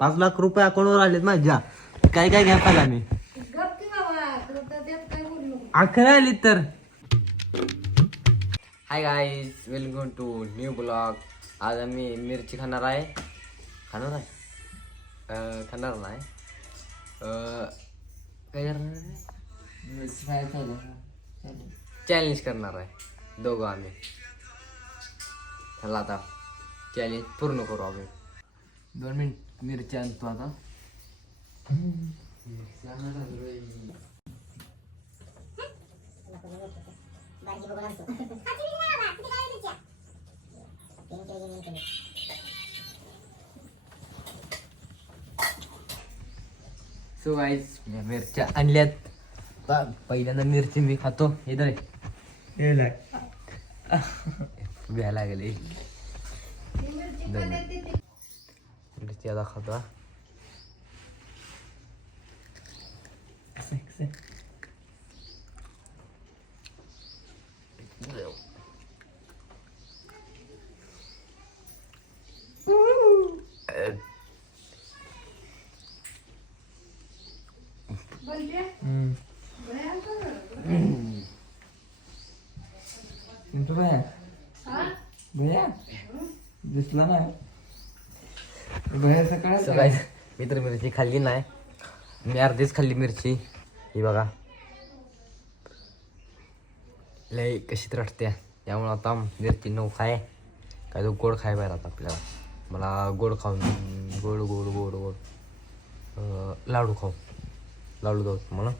5,00,000 अकाउंटवर आलेत माझ्या. काय काय घ्या पाहिला मी अकरा आले तर. Hi guys, welcome to new blog. आज आम्ही मिरची खाणार आहे. खाणार नाही काय करणार चॅलेंज करणार आहे दोघं आम्ही. चला आता चॅलेंज पूर्ण करू आम्ही. 2 मिनिट मिरची आणतो आता. सो गाईस, मिरच्या आणल्यात. पहिल्यांदा मिरची मी खातो. इधर भ्या लागले मिरची आता खातो. दिसला नाही भैया सकाळी. मी तर मिरची खाल्ली नाही. मी अर्धीच खाल्ली मिरची. ही बघा लय कशी तर वाटते. त्यामुळे आता मिरची नको खाय. काय तो गोड खाय बाहेर आता आपल्याला. मला गोड खाऊन गोड गोड गोड गोड लाडू खाऊ. लाडू जाऊ मला.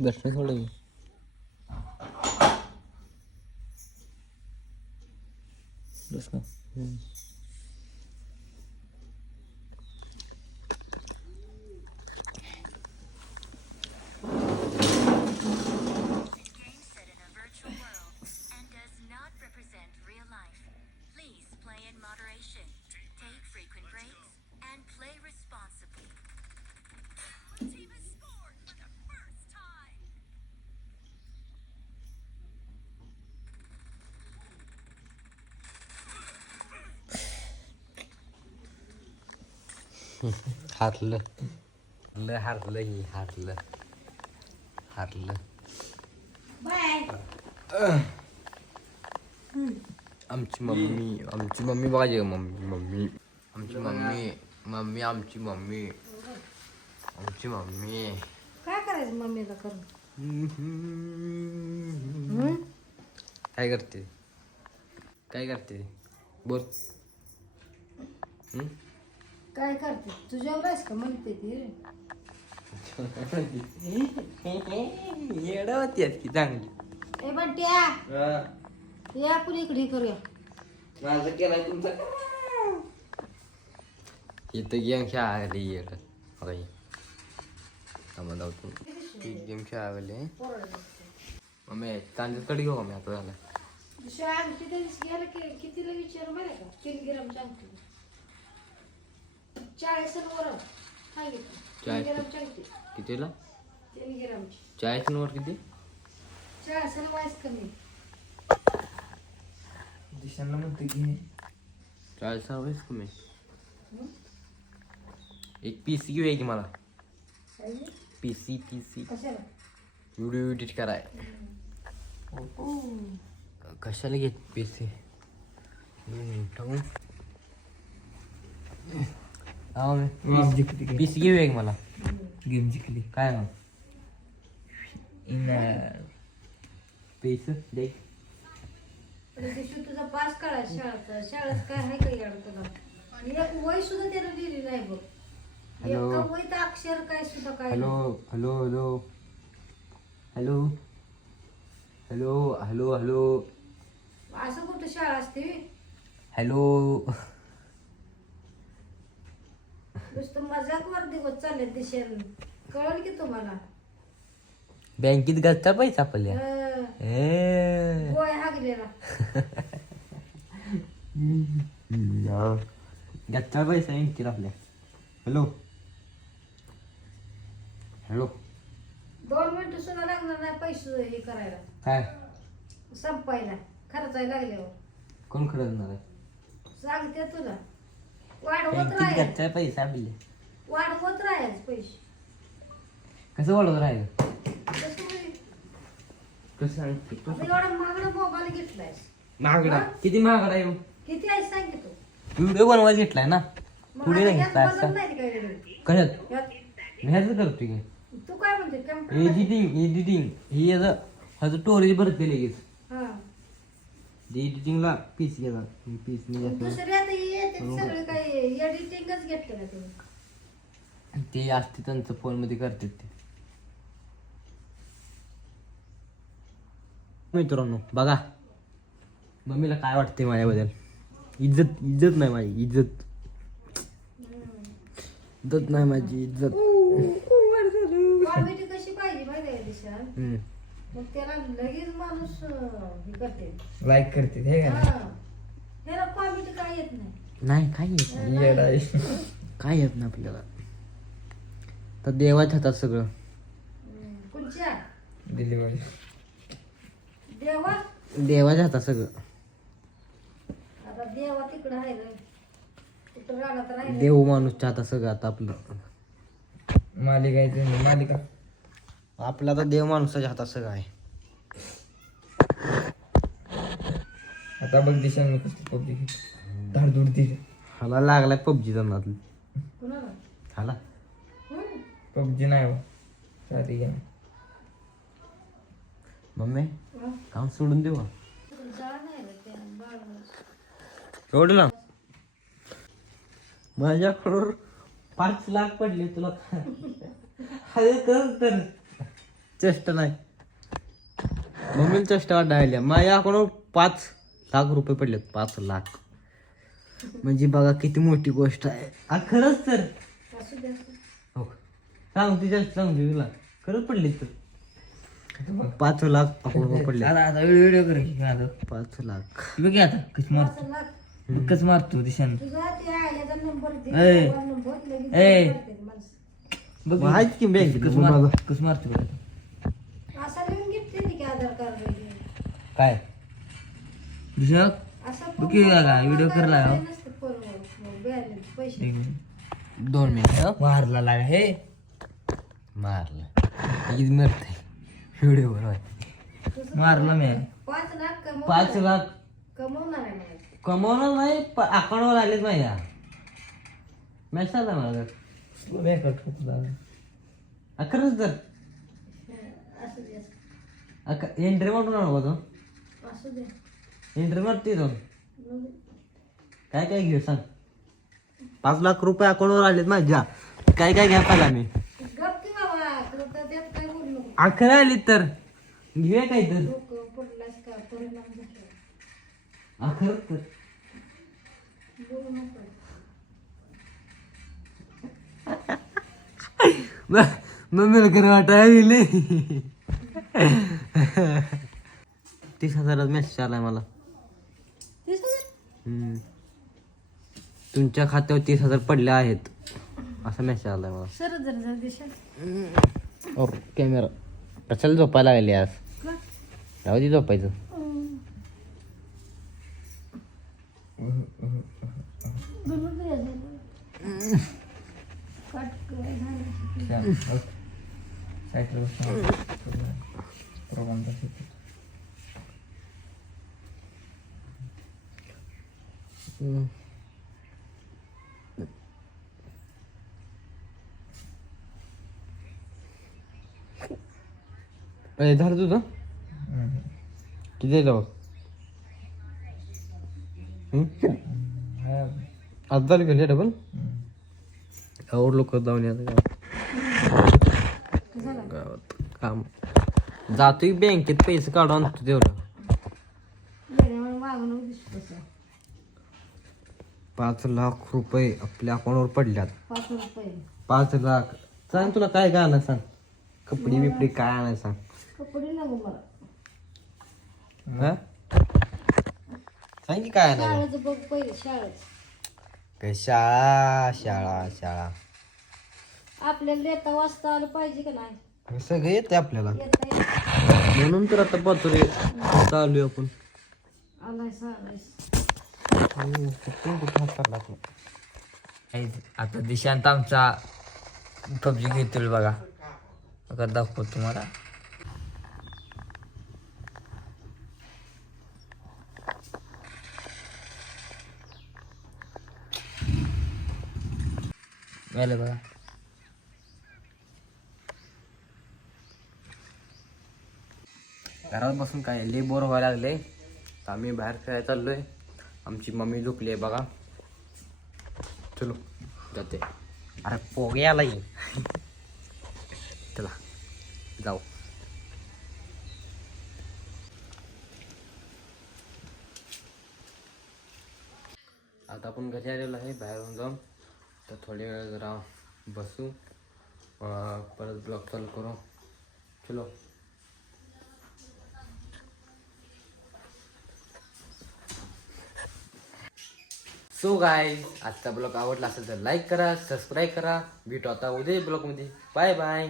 बसणं थोडं बस ना. हारलं हारलं ही हारलं हारलं. आमची मम्मी बघायची. मम्मी आमची मम्मी काय करायचं मम्मीला करून. काय करते बोल. काय करते तू जेवलायस का म्हणते ती रे. येडावती आहेत की चांगली. ए बंट्या या पुढे इकडे करूया. माझं केलाय तुमचा इथं गेम खेळायला येड. गेम खेळायला मम्मी तांदूळ कडी घेऊ मी आता. झालं कितीला विचार बरं का. 3 ग्रामची अंगठी 40 वर सांगितलं. कितीला 3 ग्रामची 40 वर किती. 40 वाईस कमी. दिशांना म्हणते की 40 वयस कमी. एक PC घेऊया की मला. PC कशाला व्हिडिओ एडिट कराय. कशाला घेत PC. PC घेऊया की मला. गेम जिंकली काय ना पैसे दे. दिवशी तुझा पास काढा शाळेचा. शाळेत काय आहे का याड तुला? एक वय सुद्धा त्यानं दिली नाही बघ. हॅलो. एका वयचं अक्षर काय सुद्धा काय hello hello hello hello hello hello hello नाही. असं कुठं शाळा असते बे? हॅलो. नुसतं मजाकवर दिवस चालले दिशेनं. कळलं की तुम्हाला? बँकेत गच्चा पैसा आपल्या. गोय हागलेला. गच्चा पैसा बँकेत आपल्या. Hello hello. 2 मिनिटं सुद्धा लागणार नाही पैसे हे करायला, काय संपायला, खर्चायला लागल्यावर. कोण खरंचणार आहे? सांगते तुला. वाढवत बँकेत राहायचं. गच्चा पैसा आपल्या. वाढवत राहायचं पैसे. कसं वाढवत राहिलं? कसं म्हणजे? कसं सांगते आता एवढा महागडा मोबाईल घेतलायस. महागडा हा? किती महागडा येऊ? किती आहे सांग की तू. व्हिडिओ बनवायला घेतलाय ना. मग पुढे आता नाही यात घेतला बदल असता. नाही काय रे? कशात यात मी ह्याच करतोय की तू काय म्हणते कम्प्युटर? एडिटिंग ही ह्याचं स्टोरेज भरते लगेच. हा. एडिटिंगला पीस घ्यायला पीस दुसरे आता येते सगळे काय एडिटिंगच घेतलं का तुम्ही? ते असते त्यांचं फोन मध्ये करतात ते. मित्रांनो बघा मम्मीला काय वाटते माझ्याबद्दल. इज्जत नाही माझी. इज्जत नाही माझी इज्जत. क्वालिटी कशी पाहिजे माहिती आहे दिशा? हम्म. मग त्याला लगेच माणूस हे करते. लाईक करते हे का हा. ह्याला क्वालिटी काय येत नाही. नाही काय येत नाही. नाही? येडा आहे. काय येत नाही आपल्याला. तर देवाच्या हातात सगळं. कुठच्या डिलिव्हरी देवा? देवाच्या हातात सगळं. आता देवा तिकडं आहे रे. कुठं राहणार राहिले. देव माणूसच्या हातात सगळं आता आपलं. मालिका आहे ते, मालिका आपला तर देव माणसाच्या हातात सगळं आहे. आता बघ दिशांना कसली पब्लिक धाडधूड ती हाला लागलाय पबजीचा नाद. कुणाला? हाला हम्म. पबजी नाही हो साधी गेम. मम्मी हा. काम सोडून देऊ जाळ नाही रे त्या बाळाला. एवढं लांब माझ्याकडून 5 लाख पडले तुला. अरे कर तर चेष्टा नाही. मम्मीला चेष्टा वाटायला. माझ्याकडून 5 लाख रुपये पडलेत. 5 लाख म्हणजे बघा किती मोठी गोष्ट आहे. खरंच तर असू दे, असू दे. हो सांगते तुला खरंच पडले तर 5 लाख अकाउंट पडले. आता व्हिडिओ कर की आता 5 लाख. बघ की आता कसं मारतो. 5 लाख. कसं मारतो दिशांना. तुझा ते आहे याचा नंबर दे. ए. मोबाईल नंबर लगेच ए. करते माणसं. बघ मग आहेच की बँकेत. कसं मारतो. कसं मारतो बघ. असा लिहून घेतले की आधार कार्ड वगैरे. काय दिशा असं बघ की आता व्हिडिओ कर लागा. नसतं बरोबर. बॅलन्स पैसे. 2 मिनिट मारला लागा हे मारलं ईद मरते व्हिडिओ बनवाय. मारला मी. 5 लाख 5 लाख कमवणार आहे मला. कमवणार नाही अकाउंटवर आलेच माझ्या. मॅच आला माझा खरंच तर असू दे, असू एंट्री मारून आणू का दे. असू दे. तो एंट्री मारते तो मग काय काय घेऊ सांग. 5 लाख रुपये अकाउंटवर आलेत माझ्या. काय काय घ्या पाहिला मी. गप की बाबा. तुला तर त्यात काय बोलू नको. अकरा आलीत तर घेऊया काय तर. डोकं पडलास का परिणाम झाला. अखर तर बोलू नको. मम्मीला खरं वाटायला 30,000 मेसेज आलाय मला. तेच ना. तुमच्या खात्यावर 30,000 पडले आहेत असा मेसेज आलाय मला. सरच जर जर दिशा. और कॅमेरा कशाला झोपायला लागली आज. का? जाऊ दे झोपायचं. बरोबर आहे झालं. कट काय झालं. साईटला प्रोग्राम झालं तुझं किती दिलं हा. आज झाली का डबल हम्म. आवड लोक जाऊन येतात झालं गावात काम जातोय बँकेत पैसे काढून आणतो तेवढं येण्यामुळे मागून दिसतो 5 लाख रुपये आपल्या अकाउंटवर पडल्यात 5 रुपये 5 लाख सांग तुला काय काय आणायचं सांग कपडे बिपडे काय आणायचं सांग कपडे नको मला हा सांग की काय आणायचं शाळेचं बघ पहिले शाळेत काय शाळा शाळा शाळा आपल्याला लेता वाचता आलं पाहिजे का नाही हे सगळं येते आपल्याला येता येत म्हणून तर आता पातोरे चालू आपण आलाय सांगायस आता दिशांत आमचा पबजी घेतोय बघा बघा दाखवतो तुम्हाला बघा घरात बसून काय लई बोर व्हायला लागले तर आम्ही बाहेर खेळायला चाललोय आमची मम्मी झोपली आहे बघा चलो जाते अरे पोगे आलाय चला जाऊ आता आपण घरी आलेलो आहे बाहेरून जाऊन तर थोडी वेळ जरा बसू परत ब्लॉग चालू करू चलो सो गाईज आजचा ब्लॉग आवडला असेल तर लाईक करा सबस्क्राईब करा भेटू आता उद्या ब्लॉगमध्ये बाय बाय